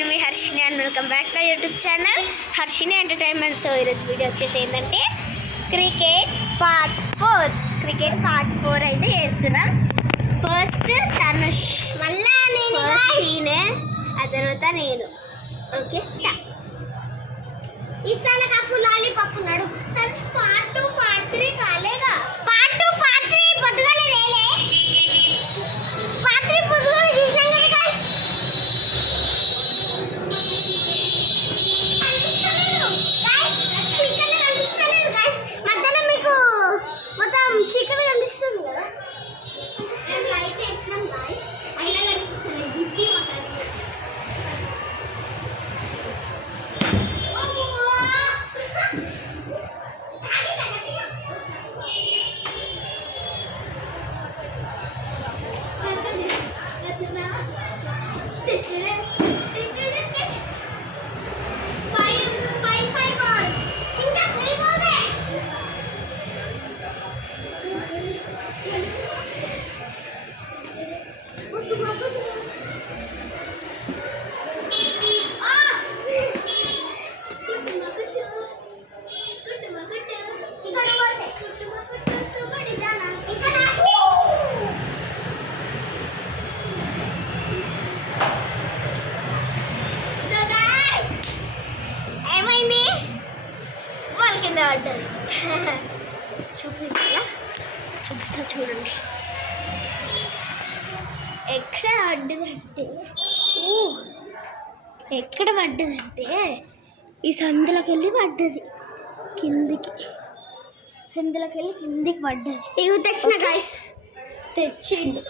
నేను మీ Harshini and welcome back to YouTube channel Harshini entertainment. So ఈరోజు వీడియో వచ్చేసి ఏంటంటే క్రికెట్ పార్ట్ 4 అయితే చేస్తున్నాం. ఫస్ట్ తనుష్, మళ్ళా నేను, ఆ తర్వాత నేను. Okay start. ఈసారి కప్పు లాలీపాప్ ఉన్నాడు. తనుష్ పార్ట్ 2 పార్ట్ 3 కాలేగా. పార్ట్ 2 పార్ట్ 3 పొద్దుగానే లేలే. పార్ట్ 3 పొద్దుగానే చూసినాం కదా గైస్. చీకటి కనిపిస్తలేదు గైస్. మధ్యలో మీకు మొత్తం చీకటి కనిపిస్తుంది కదా. మేము లైట్ వేసినాం గైస్, అయినా కనిపిస్తలేదు. గుడ్డి మాకు చూపిస్తా చూడండి. ఎక్కడ పడ్డదంటే ఈ సందులోకి వెళ్ళి పడ్డది కిందికి. కిందికి పడ్డది. ఇవి తెచ్చిన గైస్, తెచ్చిండు.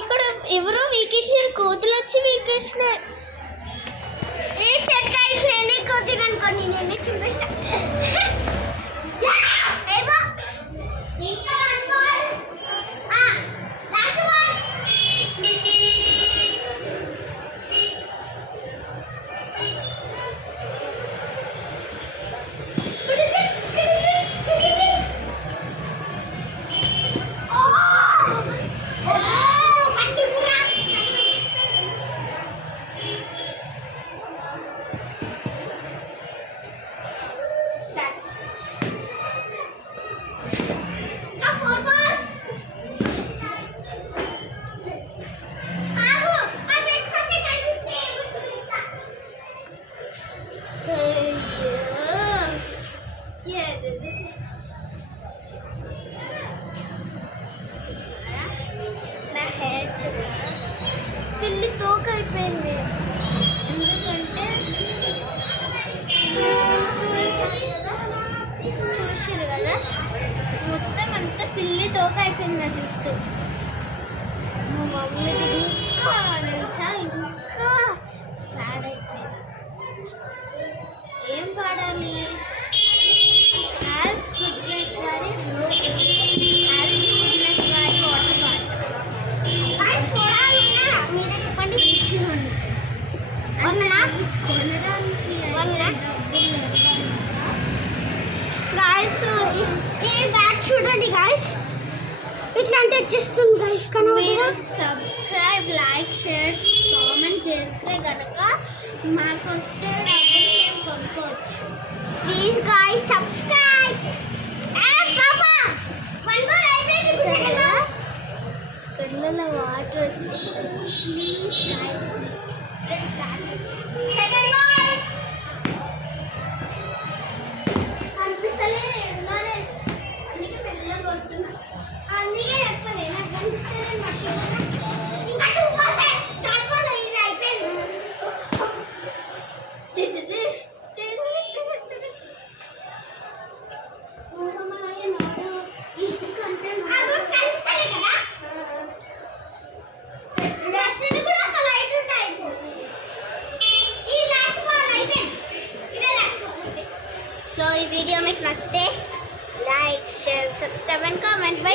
ఇక్కడ ఎవరో వీకేసినారు, కోతులు వచ్చి వీకేసినాయి. ఏ చెట్ గైస్, నేనే కోతిని అనుకోండి, నేనే చూపిస్తా. పిల్లి తోక అయిపోయింది. ఎందుకంటే చూసారు కదా, మొత్తం అంతా పిల్లి తోక అయిపోయింది నా జుట్టు. మా మమ్మీది ఇంకా తెలుసా, ఇంకా పాడైపోయింది. ఏం పాడాలి? హ్యావ్స్ గుడ్నెస్ వారి చూడండి గాయస్, ఇట్లాంటి వచ్చేస్తుంది గాయస్. మీరు సబ్స్క్రైబ్, లైక్, షేర్, కామెంట్ చేస్తే కనుక మాకు వస్తే మేము కొనుక్కోవచ్చు. Please guys subscribe. పిల్లల వాటర్ వచ్చేసి ప్లీజ్ గాయస్, సెకండ్ బాల్ కనిపిస్తలే. అందుకే పిల్లలు కొడుతున్నా, అందుకే చెప్పలే నాకు కనిపిస్తలే. ఇంకా 2 బాల్స్ ఇది అయిపోయింది. సో ఈ వీడియో మీకు నచ్చితే like, share, subscribe and comment. By.